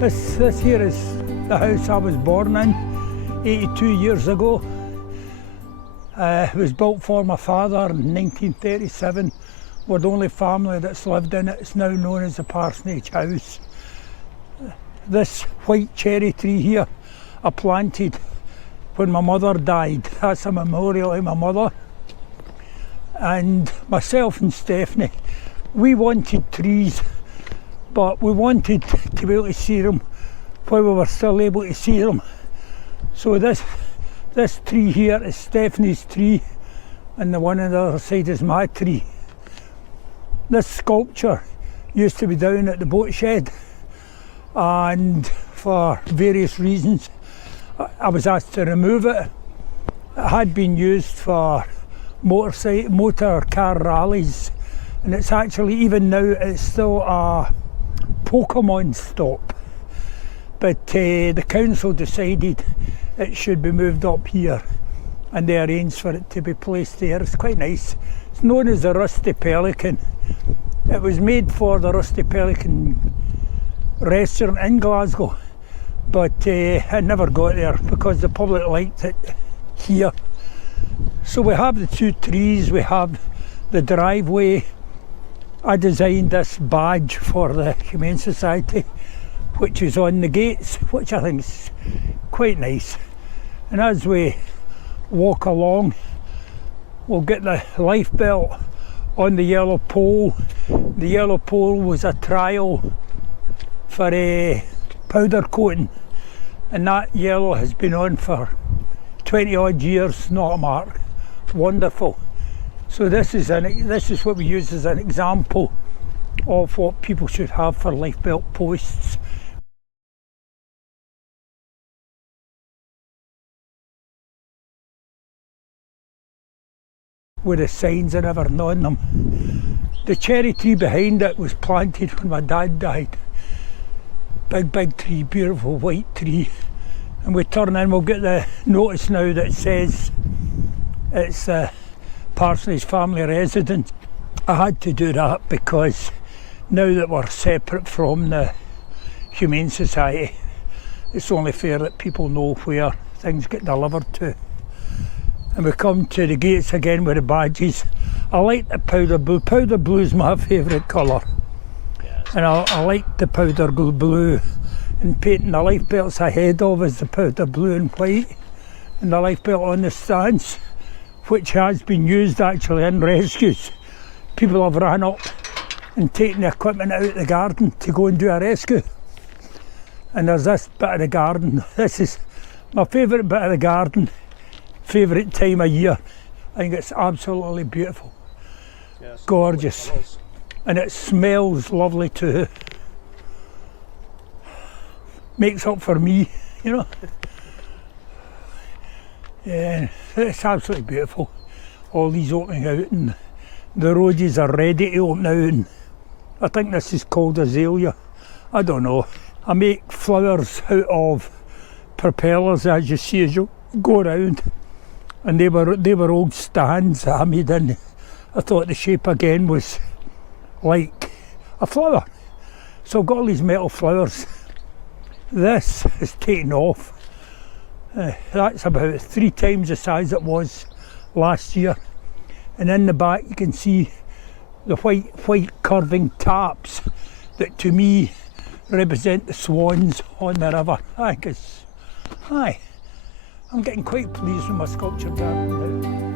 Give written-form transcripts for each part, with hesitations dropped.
This here is the house I was born in 82 years ago. It was built for my father in 1937. We're the only family that's lived in it. It's now known as the Parsonage House. This white cherry tree here I planted when my mother died. That's a memorial to my mother. And myself and Stephanie, we wanted trees, but we wanted to be able to see them while we were still able to see them. So this tree here is Stephanie's tree, and the one on the other side is my tree. This sculpture used to be down at the boat shed, and for various reasons I was asked to remove it. It had been used for motor car rallies, and it's actually, even now, it's still a Pokemon stop. But the council decided it should be moved up here, and they arranged for it to be placed there. It's quite nice. It's known as the Rusty Pelican. It was made for the Rusty Pelican restaurant in Glasgow, but it never got there because the public liked it here. So we have the two trees, we have the driveway. I designed this badge for the Humane Society, which is on the gates, which I think is quite nice. And as we walk along, we'll get the life belt on the yellow pole. The yellow pole was a trial for a powder coating, and that yellow has been on for 20 odd years, not a mark. Wonderful. So this is what we use as an example of what people should have for life belt posts. With the signs and everything on them. The cherry tree behind it was planted when my dad died. Big tree, beautiful white tree. And we turn in, we'll get the notice now that says it's the Parsonage family residence. I had to do that because now that we're separate from the Humane Society, it's only fair that people know where things get delivered to. And we come to the gates again with the badges. I like the powder blue. Powder blue is my favourite colour. And I like the powder blue, and painting the life belts ahead of is the powder blue and white, and the life belt on the stands, which has been used actually in rescues. People have ran up and taken the equipment out of the garden to go and do a rescue. And there's this bit of the garden. This is my favourite bit of the garden, favourite time of year. I think it's absolutely beautiful. Yes, gorgeous. And it smells lovely too. Makes up for me, you know. Yeah, it's absolutely beautiful. All these opening out, and the roses are ready to open out, and I think this is called azalea. I don't know. I make flowers out of propellers, as you see as you go around, and they were old stands that I made in. I thought the shape again was like a flower, so I've got all these metal flowers. This is taken off. That's about 3 times the size it was last year, and in the back you can see the white curving taps that to me represent the swans on the river. I think it's, I'm getting quite pleased with my sculpture garden now.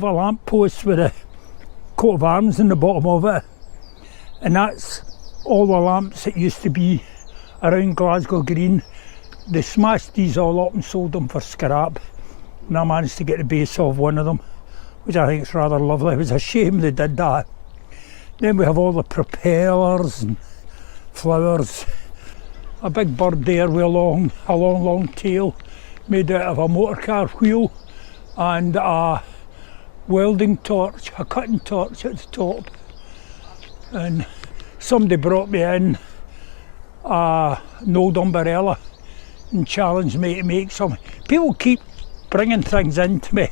A lamp post with a coat of arms in the bottom of it, and that's all the lamps that used to be around Glasgow Green. They smashed these all up and sold them for scrap, and I managed to get the base of one of them, which I think is rather lovely. It was a shame they did that. Then we have all the propellers and flowers. A big bird there with a long tail made out of a motor car wheel and a welding torch, a cutting torch at the top. And somebody brought me in an old umbrella and challenged me to make some. People keep bringing things into me,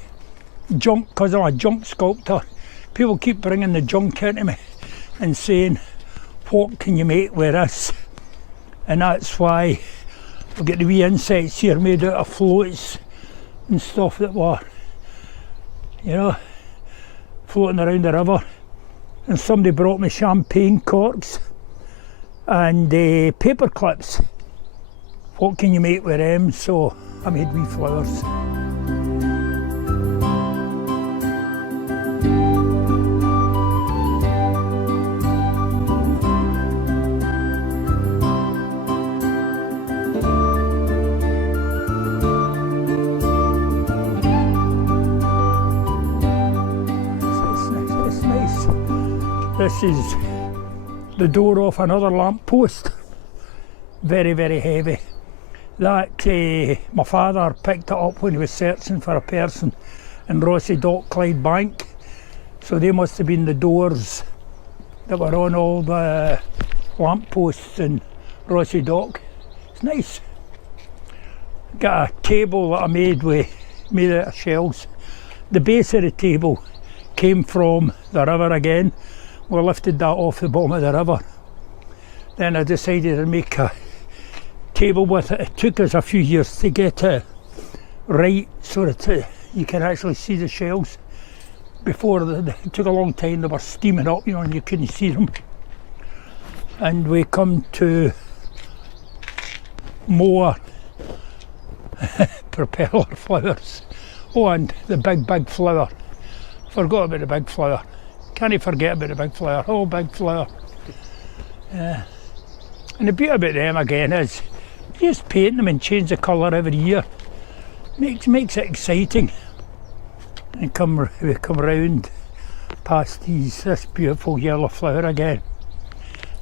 junk, because I'm a junk sculptor. People keep bringing the junk into me and saying, what can you make with this? And that's why I've got the wee insects here made out of floats and stuff that were, you know, floating around the river. And somebody brought me champagne corks and paper clips. What can you make with them? So I made wee flowers. It's nice. This is the door off another lamp post. Very, very heavy. That my father picked it up when he was searching for a person in Rossie Dock, Clyde Bank. So they must have been the doors that were on all the lamp posts in Rossie Dock. It's nice. Got a table that I made out of shells. The base of the table came from the river again. We lifted that off the bottom of the river. Then I decided to make a table with it. It took us a few years to get it right so that you can actually see the shells. Before, it took a long time, they were steaming up, you know, and you couldn't see them. And we come to more propeller flowers. Oh, and the big flower. Forgot about the big flower. Can't forget about the big flower. Oh, big flower. And the beauty about them again is you just paint them and change the colour every year. Makes it exciting. And we come round past this beautiful yellow flower again.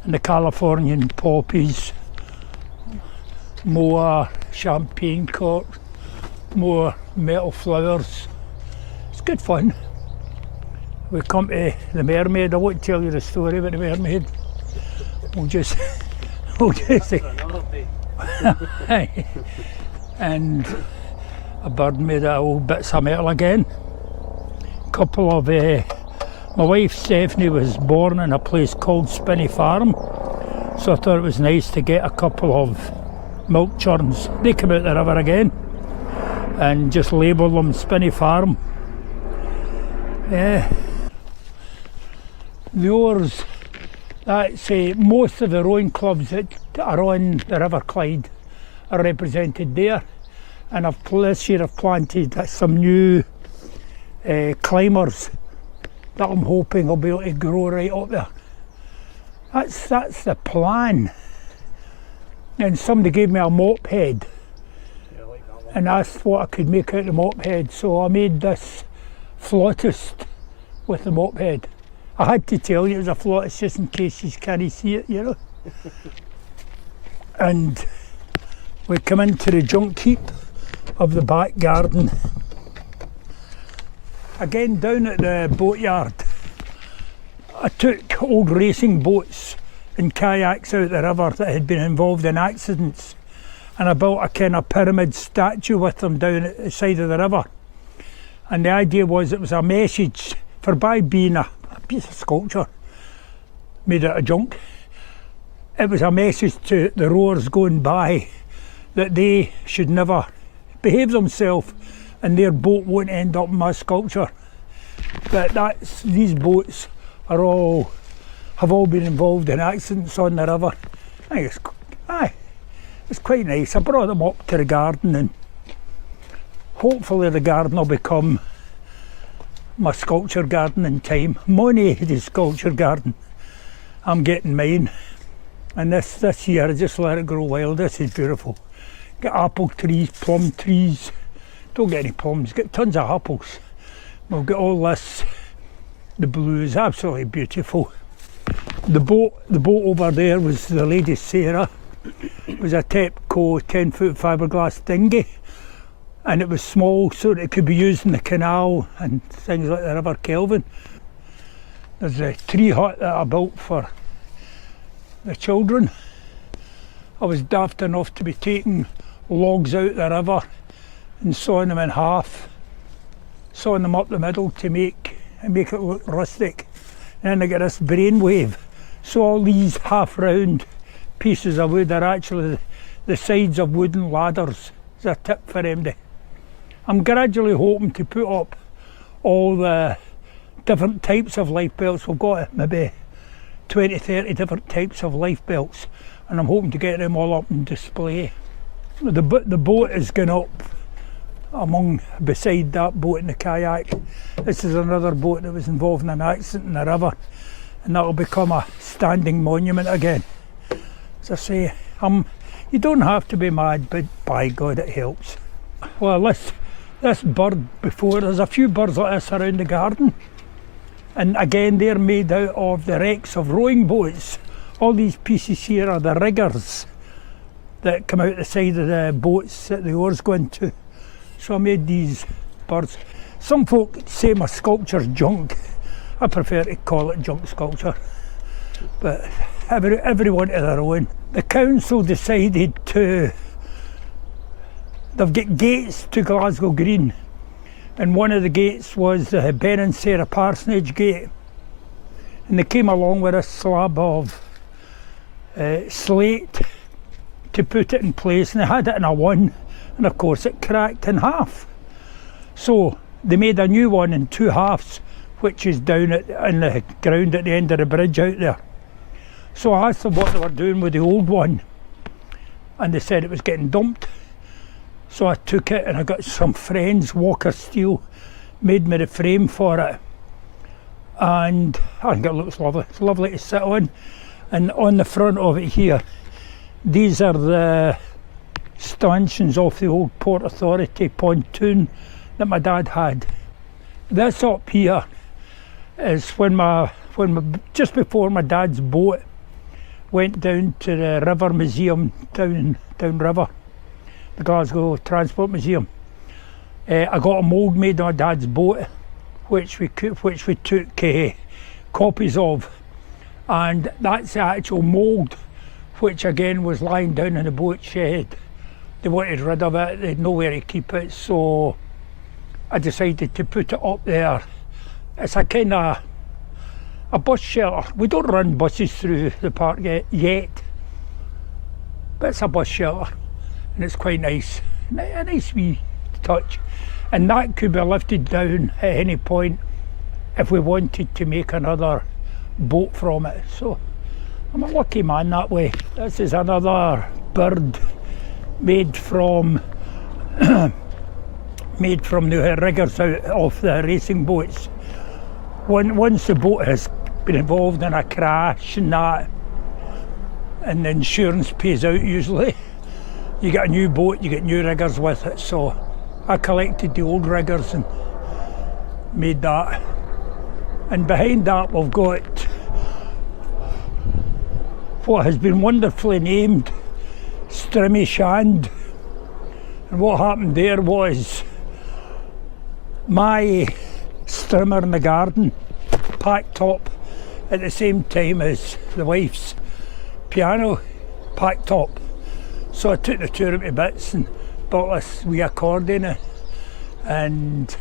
And the Californian poppies, more champagne corks, more metal flowers. It's good fun. We come to the mermaid. I won't tell you the story about the mermaid. We'll just say. And a bird made out of old bits of metal again. Couple of my wife Stephanie was born in a place called Spinney Farm, so I thought it was nice to get a couple of milk churns. They come out the river again and just label them Spinney Farm. The oars, that's most of the rowing clubs that are on the River Clyde are represented there. And this year I've planted some new climbers that I'm hoping will be able to grow right up there. That's the plan. And somebody gave me a mop head and asked what I could make out of the mop head, so I made this flautist with the mop head. I had to tell you it was a flautist just in case you can't see it, you know. And we come into the junk heap of the back garden. Again, down at the boatyard, I took old racing boats and kayaks out the river that had been involved in accidents, and I built a kind of pyramid statue with them down at the side of the river. And the idea was it was a message, for by being a piece of sculpture made out of junk, it was a message to the rowers going by that they should never behave themselves and their boat won't end up in my sculpture. But these boats have all been involved in accidents on the river. I think it's quite nice. I brought them up to the garden, and hopefully the garden will become my sculpture garden in time. Money, the sculpture garden. I'm getting mine. And this year I just let it grow wild. This is beautiful. Got apple trees, plum trees. Don't get any plums, get tons of apples. We've got all this. The blue is absolutely beautiful. The boat over there was the Lady Sarah. It was a Tepco 10-foot fiberglass dinghy and it was small so that it could be used in the canal and things like the River Kelvin. There's a tree hut that I built for the children. I was daft enough to be taking logs out the river and sawing them in half, sawing them up the middle to make it look rustic. And then I get this brainwave. So all these half round pieces of wood are actually the sides of wooden ladders. It's a tip for them. I'm gradually hoping to put up all the different types of life belts. We've got maybe 20, 30 different types of life belts, and I'm hoping to get them all up on display. The boat is going up beside that boat in the kayak. This is another boat that was involved in an accident in the river, and that will become a standing monument again. As I say, you don't have to be mad, but by God it helps. Well, this bird before, there's a few birds like this around the garden, and again they're made out of the wrecks of rowing boats. All these pieces here are the riggers that come out the side of the boats that the oars go into. So I made these birds. Some folk say my sculpture's junk. I prefer to call it junk sculpture, but everyone to their own. The council decided they've got gates to Glasgow Green, and one of the gates was the Ben and Sarah Parsonage gate, and they came along with a slab of slate to put it in place, and they had it in a one, and of course it cracked in half. So they made a new one in two halves, which is down in the ground at the end of the bridge out there. So I asked them what they were doing with the old one, and they said it was getting dumped. So I took it, and I got some friends, Walker Steel, made me the frame for it, and I think it looks lovely. It's lovely to sit on. And on the front of it here, these are the stanchions off the old Port Authority pontoon that my dad had. This up here is just before my dad's boat went down to the River Museum down river, the Glasgow Transport Museum. I got a mould made on my dad's boat, which we took copies of, and that's the actual mould, which again was lying down in the boat shed. They wanted rid of it, they had nowhere to keep it, so I decided to put it up there. It's a kind of a bus shelter. We don't run buses through the park yet, but it's a bus shelter, and it's quite nice. A nice wee touch. And that could be lifted down at any point if we wanted to make another boat from it. So I'm a lucky man that way. This is another bird made from the riggers out of the racing boats. Once the boat has been involved in a crash and that, and the insurance pays out usually, you get a new boat, you get new riggers with it. So I collected the old riggers and made that. And behind that we've got what has been wonderfully named Strimmy Shand. And what happened there was my strimmer in the garden packed up at the same time as the wife's piano packed up. So I took the two of them to bits and built this wee accordion, and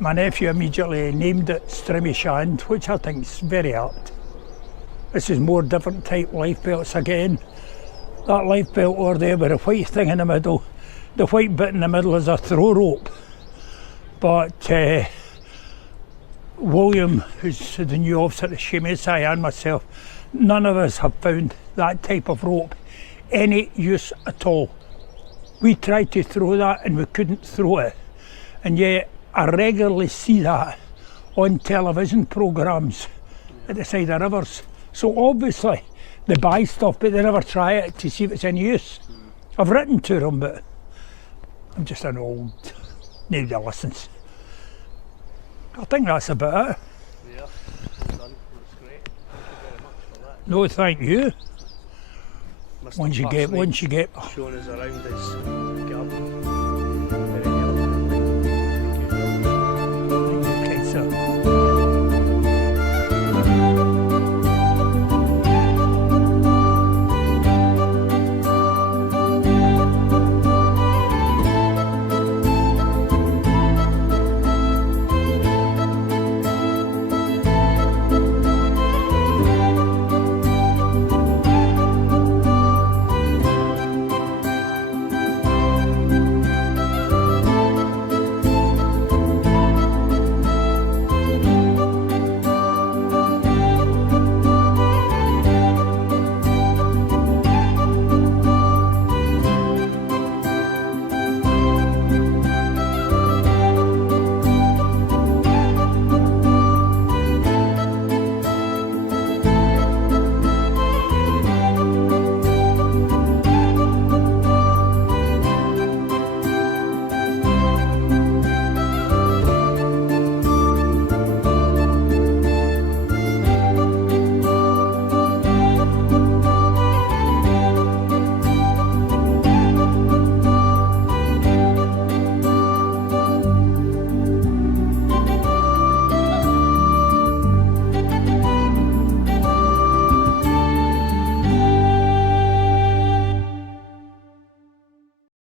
my nephew immediately named it Strimmy Shand, which I think is very apt. This is more different type life belts again. That life belt over there with a white thing in the middle, the white bit in the middle is a throw rope. But William, who's the new officer at Shemesai, and myself, none of us have found that type of rope any use at all. We tried to throw that and we couldn't throw it. And yet I regularly see that on television programmes at the side of rivers. So obviously they buy stuff but they never try it to see if it's any use. I've written to them, but I'm just an old, nobody listens. I think that's about it. Yeah, done. That's great. Thank you very much for that. No, thank you. Mr. Once you get showing us around his garden.